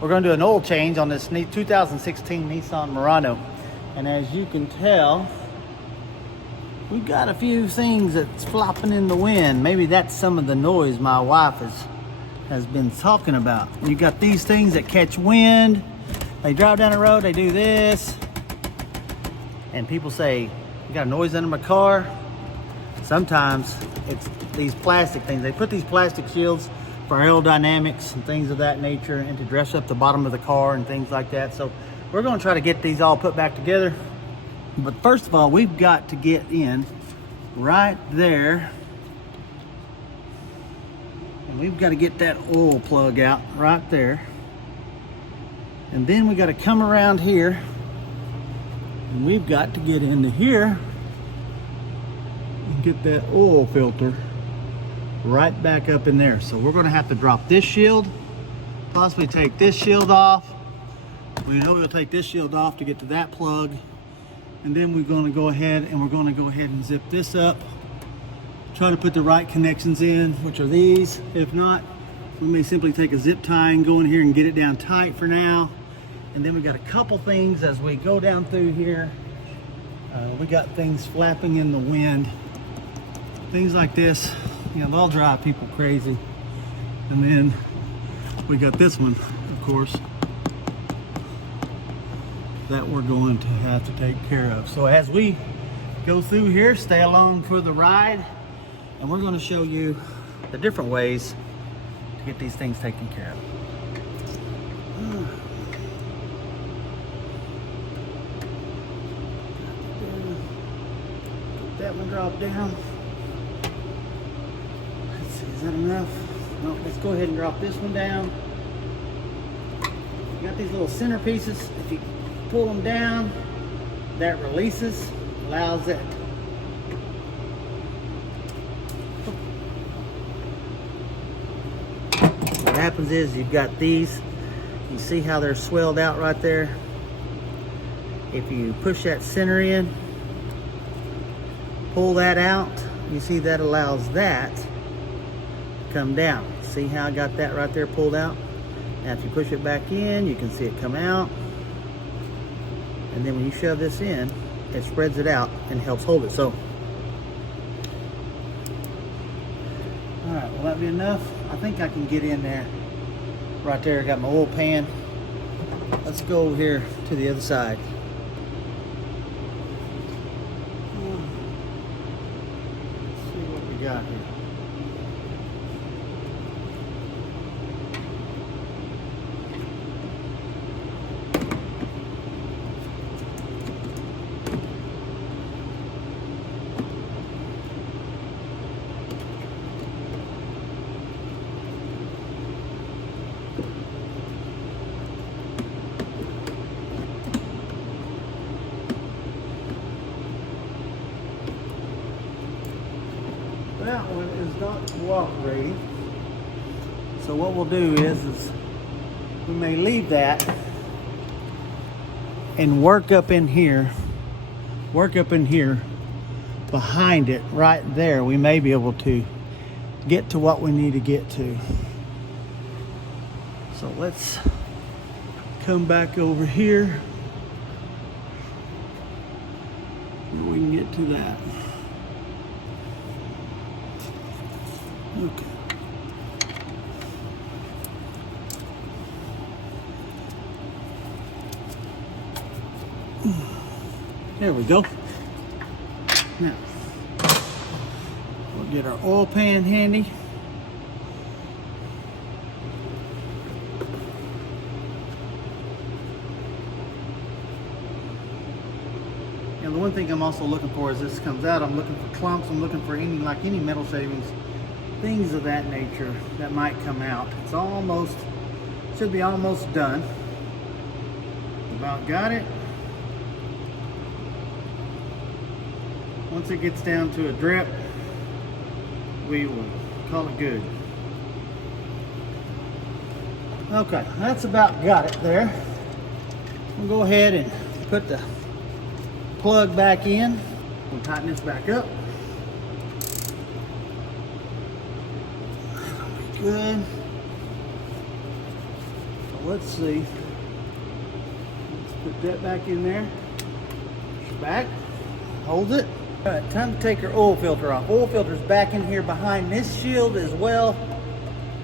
We're going to do an oil change on this 2016 Nissan Murano. And as you can tell, we've got a few things that's flopping in the wind. Maybe that's some of the noise my wife has been talking about. You got these things that catch wind. They drive down the road, they do this. And people say, you got a noise under my car. Sometimes it's these plastic things. They put these plastic shields for aerodynamics and things of that nature, and to dress up the bottom of the car and things like that. So we're going to try to get these all put back together. But first of all, we've got to get in right there, and we've got to get that oil plug out right there. And then we got to come around here, and we've got to get into here and get that oil filter right back up in there. So we're going to have to drop this shield, possibly take this shield off. We know we'll take this shield off to get to that plug, and then we're going to go ahead and zip this up, try to put the right connections in, which are these. If not, we may simply take a zip tie and go in here and get it down tight for now. And then we got a couple things as we go down through here. We got things flapping in the wind, things like this. You know, they'll drive people crazy. And then we got this one, of course, that we're going to have to take care of. So as we go through here, stay along for the ride, and we're going to show you the different ways to get these things taken care of. Let that one drop down. Is that enough? No, let's go ahead and drop this one down. You got these little center pieces. If you pull them down, that releases, allows it. What happens is you've got these. You see how they're swelled out right there? If you push that center in, pull that out, you see that allows that come down. See how I got that right there pulled out? Now if you push it back in, you can see it come out. And then when you shove this in, it spreads it out and helps hold it. So, all right, will that be enough? I think I can get in there. Right there, I got my oil pan. Let's go over here to the other side. Let's see what we got here. That one is not cooperating. So what we'll do is we may leave that and work up in here behind it right there. We may be able to get to what we need to get to. So let's come back over here and we can get to that. Okay. There we go. Now, we'll get our oil pan handy. And the one thing I'm also looking for as this comes out, I'm looking for clumps, I'm looking for any metal shavings, things of that nature that might come out. It's almost, should be almost done. About got it. Once it gets down to a drip, we will call it good. Okay, that's about got it there. We'll go ahead and put the plug back in. We'll tighten this back up. That'll be good. let's see. Let's put that back in there. Back. Hold it. All right, time to take our oil filter off. Oil filter's back in here behind this shield as well,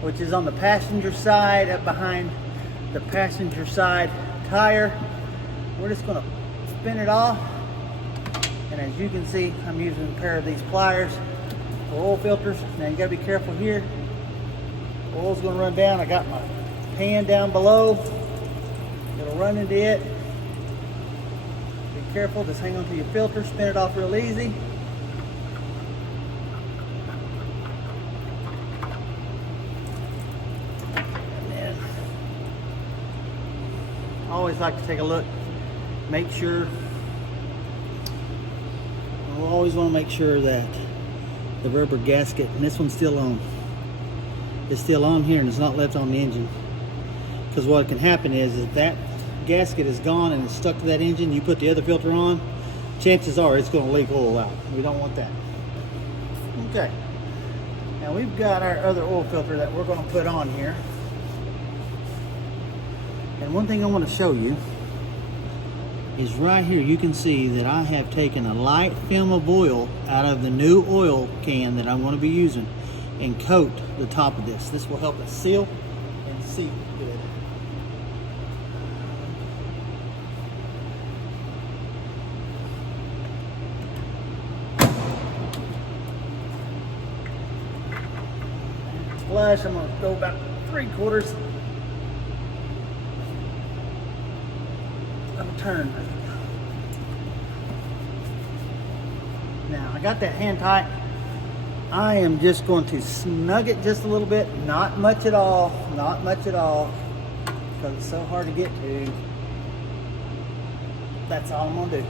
which is on the passenger side, up behind the passenger side tire. We're just gonna spin it off. And as you can see, I'm using a pair of these pliers for oil filters. Now you gotta be careful here. Oil's gonna run down. I got my pan down below. It'll run into it. Be careful, just hang on to your filter, spin it off real easy. And then, I always like to take a look, make sure, I always want to make sure that the rubber gasket, and this one's still on, it's still on here and it's not left on the engine. Because what can happen is if that gasket is gone and it's stuck to that engine, you put the other filter on, chances are it's going to leak oil out. We don't want that. Okay, now we've got our other oil filter that we're going to put on here. And one thing I want to show you is right here. You can see that I have taken a light film of oil out of the new oil can that I'm going to be using and coat the top of this. This will help it seal and seat good. Flush, I'm going to go about 3/4 of a turn. Now I got that hand tight. I am just going to snug it just a little bit, not much at all, not much at all, because it's so hard to get to. That's all I'm going to do.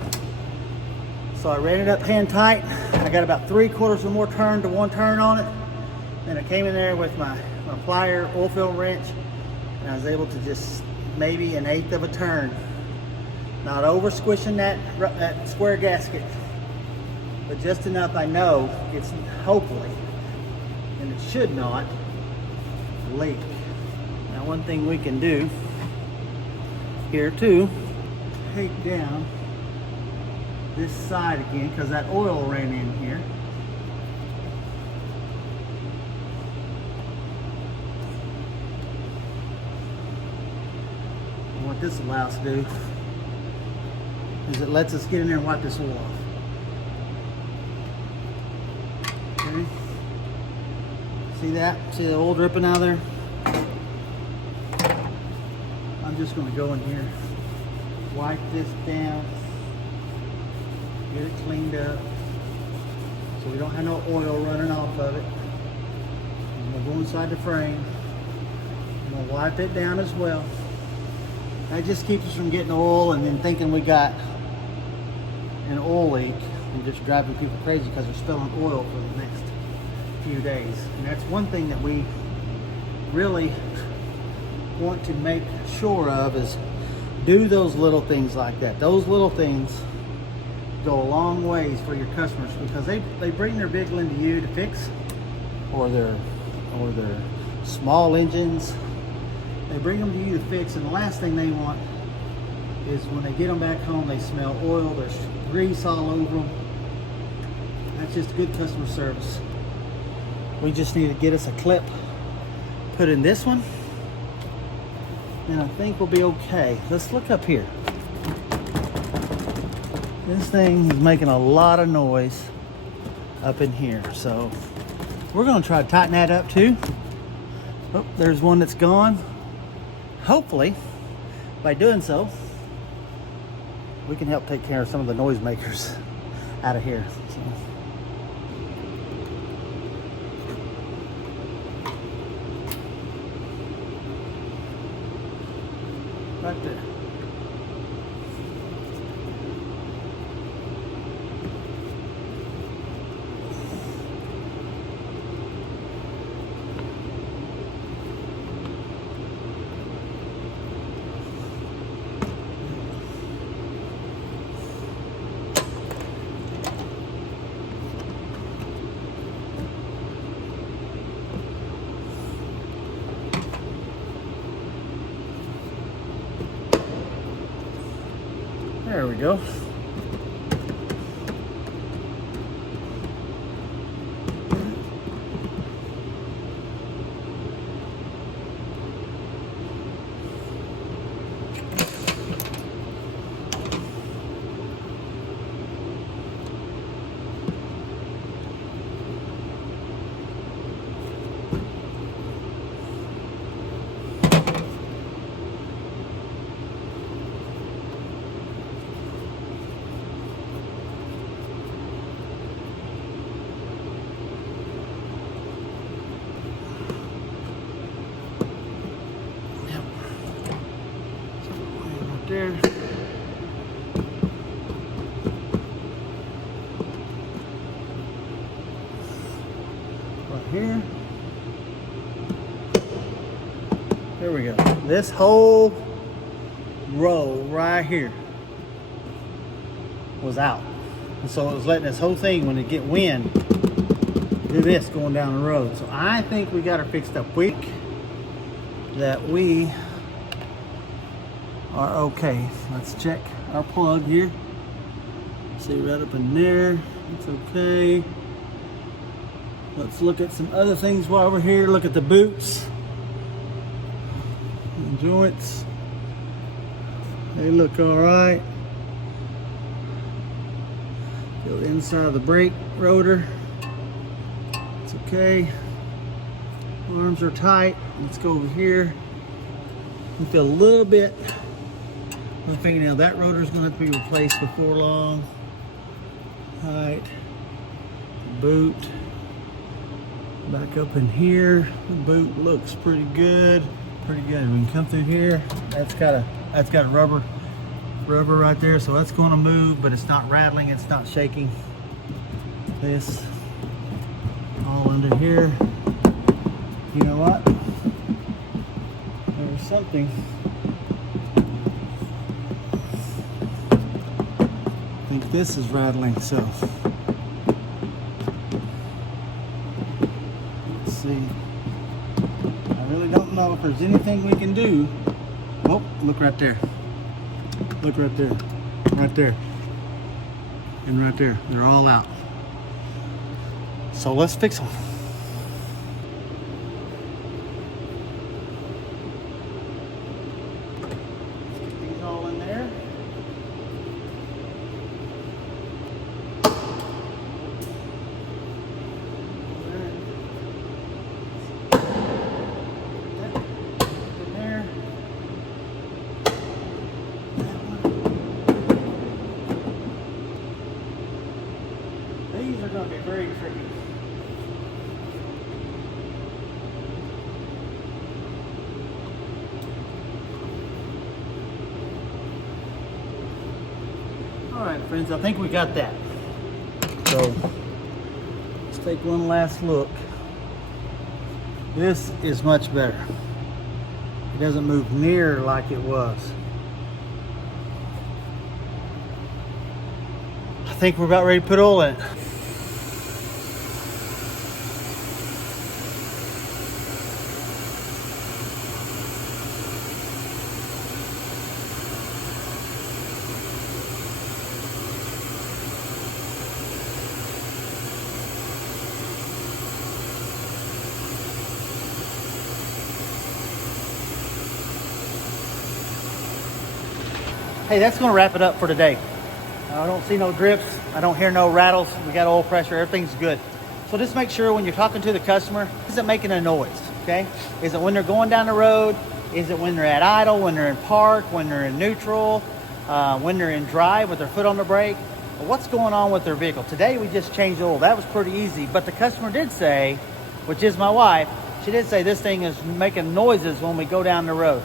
So I ran it up hand tight. I got about 3/4 of more turn to 1 turn on it. Then I came in there with my plier oil fill wrench, and I was able to just maybe 1/8 of a turn. Not over squishing that square gasket, but just enough I know it's hopefully, and it should not, leak. Now one thing we can do here too, take down this side again because that oil ran in here. And what this allows us to do is it lets us get in there and wipe this oil off. Okay. See that? See the oil dripping out of there? I'm just going to go in here, wipe this down, get it cleaned up so we don't have no oil running off of it. I'm going to go inside the frame. I'm going to wipe it down as well. That just keeps us from getting oil and then thinking we got an oil leak and just driving people crazy because they're spilling oil for the next few days. And that's one thing that we really want to make sure of, is do those little things like that. Those little things go a long ways for your customers because they bring their vehicle into you to fix, or their small engines. They bring them to you to fix, and the last thing they want is when they get them back home, they smell oil, there's grease all over them. That's just good customer service. We just need to get us a clip, put in this one, and I think we'll be okay. Let's look up here. This thing is making a lot of noise up in here, so we're going to try to tighten that up too. Oh, there's one that's gone. Hopefully, by doing so, we can help take care of some of the noise makers out of here. So. Right there. There we go. There. Right here. There we go. This whole row right here was out. And so it was letting this whole thing, when it get wind, do this going down the road. So I think we got her fixed up quick, that we are okay. Let's check our plug here. See right up in there. It's okay. Let's look at some other things while we're here. Look at the boots and joints. They look all right. Feel the inside of the brake rotor. It's okay. Arms are tight. Let's go over here. You feel a little bit. I'm thinking now that rotor is going to have to be replaced before long. Right. Boot. Back up in here. The boot looks pretty good. Pretty good. We can come through here. That's got a rubber right there, so that's going to move, but it's not rattling. It's not shaking. This all under here. You know what? There's something. I think this is rattling, so let's see. I really don't know if there's anything we can do. Oh, look right there. Look right there. Right there. And right there. They're all out. So let's fix them. These all in there. These are going to be very tricky. All right, friends, I think we got that. So let's take one last look. This is much better. It doesn't move near like it was. I think we're about ready to put oil in it. Hey, that's going to wrap it up for today. I don't see no drips. I don't hear no rattles. We got oil pressure. Everything's good. So just make sure when you're talking to the customer, is it making a noise, okay? Is it when they're going down the road? Is it when they're at idle, when they're in park, when they're in neutral, when they're in drive with their foot on the brake? What's going on with their vehicle? Today we just changed oil. That was pretty easy. But the customer did say, which is my wife, she did say this thing is making noises when we go down the road.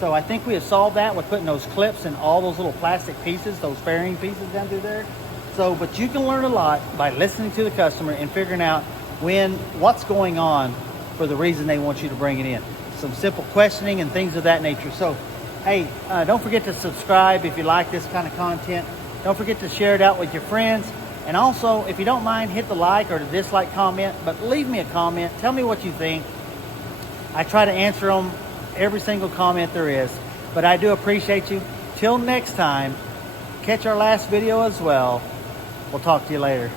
So I think we have solved that with putting those clips and all those little plastic pieces, those fairing pieces down through there. So, but you can learn a lot by listening to the customer and figuring out what's going on for the reason they want you to bring it in. Some simple questioning and things of that nature. So, hey, don't forget to subscribe if you like this kind of content. Don't forget to share it out with your friends. And also, if you don't mind, hit the like or the dislike comment, but leave me a comment. Tell me what you think. I try to answer them, every single comment there is. But I do appreciate you. Till next time, catch our last video as well. We'll talk to you later.